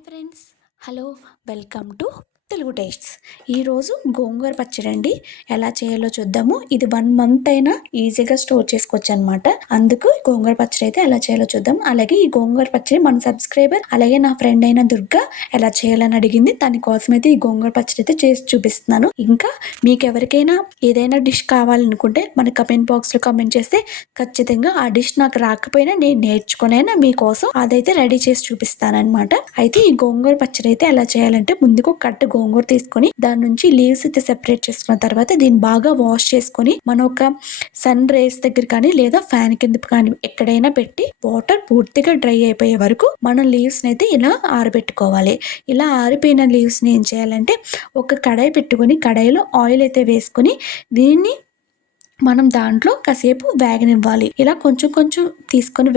Hi friends, hello, welcome to Telugu tastes. ఈరోజు గోంగూర పచ్చడి అండి. ఎలా చేయాలో చూద్దాము. ఇది 1 మంత్ అయినా ఈజీగా స్టోర్ చేసుకోవచ్చు అనమాట. అందుకు గోంగూర పచ్చడి అయితే ఎలా చేయాలో చూద్దాం. అలాగే ఈ గోంగూర పచ్చడి మన సబ్స్క్రైబర్ అలాగే నా ఫ్రెండ్ అయిన దుర్గా ఎలా చేయాలని అడిగింది. దాని కోసం అయితే ఈ గోంగూర పచ్చడి అయితే చేసి చూపిస్తున్నాను. ఇంకా మీకు ఎవరికైనా ఏదైనా డిష్ కావాలనుకుంటే మన కమెంట్ బాక్స్లో కమెంట్ చేస్తే ఖచ్చితంగా ఆ డిష్ నాకు రాకపోయినా నేను నేర్చుకునైనా మీకోసం అదైతే రెడీ చేసి చూపిస్తానన్నమాట. అయితే ఈ గోంగూర పచ్చడి అయితే ఎలా చేయాలంటే, ముందుకు ఒక కట్ట గోంగూర తీసుకొని దాని నుంచి లీవ్స్ అయితే సెపరేట్ చేసుకున్న తర్వాత దీన్ని బాగా వాష్ చేసుకొని మనం ఒక సన్ రేస్ దగ్గర కానీ లేదా ఫ్యాన్ కింద కానీ ఎక్కడైనా పెట్టి వాటర్ పూర్తిగా డ్రై అయిపోయే వరకు మనం లీవ్స్ అయితే ఇలా ఆరబెట్టుకోవాలి. ఇలా ఆరిపోయిన లీవ్స్ ని ఏం చేయాలంటే ఒక కడాయి పెట్టుకొని కడాయిలో ఆయిల్ అయితే వేసుకొని దీన్ని మనం దాంట్లో కాసేపు వేగనివ్వాలి. ఇలా కొంచెం కొంచెం తీసుకొని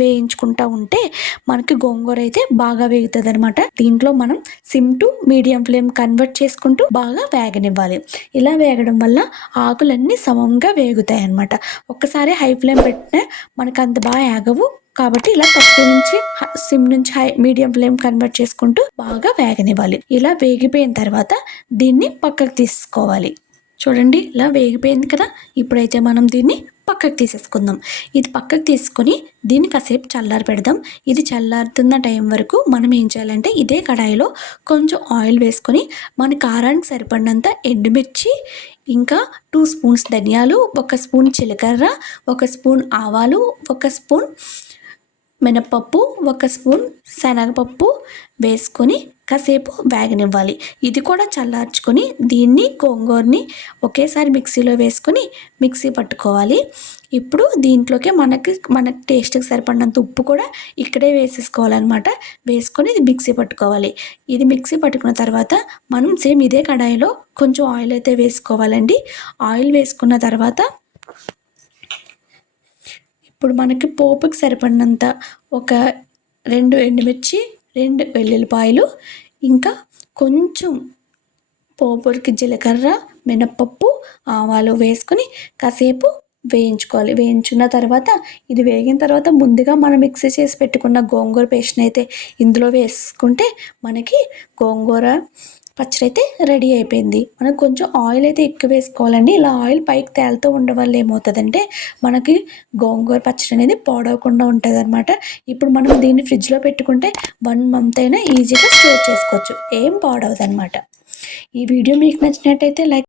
వేయించుకుంటా ఉంటే మనకి గోంగూర అయితే బాగా వేగుతుంది అనమాట. దీంట్లో మనం SIM to medium flame convert చేసుకుంటూ బాగా వేగనివ్వాలి. ఇలా వేగడం వల్ల ఆకులన్నీ సమంగా వేగుతాయి అనమాట. ఒక్కసారి హై ఫ్లేమ్ పెట్టినా మనకు అంత బాగా వేగవు. కాబట్టి ఇలా తక్కువ నుంచి సిమ్ నుంచి మీడియం ఫ్లేమ్ కన్వర్ట్ చేసుకుంటూ బాగా వేగనివ్వాలి. ఇలా వేగిపోయిన తర్వాత దీన్ని పక్కకు తీసుకోవాలి. చూడండి, ఇలా వేగిపోయింది కదా. ఇప్పుడైతే మనం దీన్ని పక్కకు తీసేసుకుందాం. ఇది పక్కకు తీసుకొని దీన్ని కాసేపు చల్లారి పెడదాం. ఇది చల్లారుతున్న టైం వరకు మనం ఏం చేయాలంటే ఇదే కడాయిలో కొంచెం ఆయిల్ వేసుకొని మన కారానికి సరిపడినంత ఎండుమిర్చి, ఇంకా 2 స్పూన్స్ ధనియాలు, 1 స్పూన్ జీలకర్ర, 1 స్పూన్ ఆవాలు, 1 స్పూన్ మినపప్పు, 1 స్పూన్ శనగపప్పు వేసుకొని కాసేపు వేగనివ్వాలి. ఇది కూడా చల్లార్చుకొని దీన్ని గోంగూరని ఒకేసారి మిక్సీలో వేసుకొని మిక్సీ పట్టుకోవాలి. ఇప్పుడు దీంట్లోకి మన టేస్ట్కి సరిపడినంత ఉప్పు కూడా ఇక్కడే వేసేసుకోవాలన్నమాట. వేసుకొని ఇది మిక్సీ పట్టుకోవాలి. ఇది మిక్సీ పట్టుకున్న తర్వాత మనం సేమ్ ఇదే కడాయిలో కొంచెం ఆయిల్ అయితే వేసుకోవాలండి. ఆయిల్ వేసుకున్న తర్వాత ఇప్పుడు మనకి పోపుకి సరిపడినంత ఒక 2 ఎండుమిర్చి, 2 వెల్లుల్లిపాయలు, ఇంకా కొంచెం పోపుకి జీలకర్ర, మినపప్పు, ఆవాలు వేసుకొని కాసేపు వేయించుకోవాలి. వేయించున్న తర్వాత ఇది వేగిన తర్వాత ముందుగా మనం మిక్సీ చేసి పెట్టుకున్న గోంగూర పేస్ట్ని అయితే ఇందులో వేసుకుంటే మనకి గోంగూర పచ్చడి అయితే రెడీ అయిపోయింది. మనం కొంచెం ఆయిల్ అయితే ఎక్కువ వేసుకోవాలండి. ఇలా ఆయిల్ పైకి తేలుతూ ఉండడం వల్ల ఏమవుతుందంటే మనకి గోంగూర పచ్చడి అనేది పాడవకుండా ఉంటుంది అనమాట. ఇప్పుడు మనం దీన్ని ఫ్రిడ్జ్లో పెట్టుకుంటే 1 మంత్ అయినా ఈజీగా స్టోర్ చేసుకోవచ్చు. ఏం పాడవదు అనమాట. ఈ వీడియో మీకు నచ్చినట్టయితే లైక్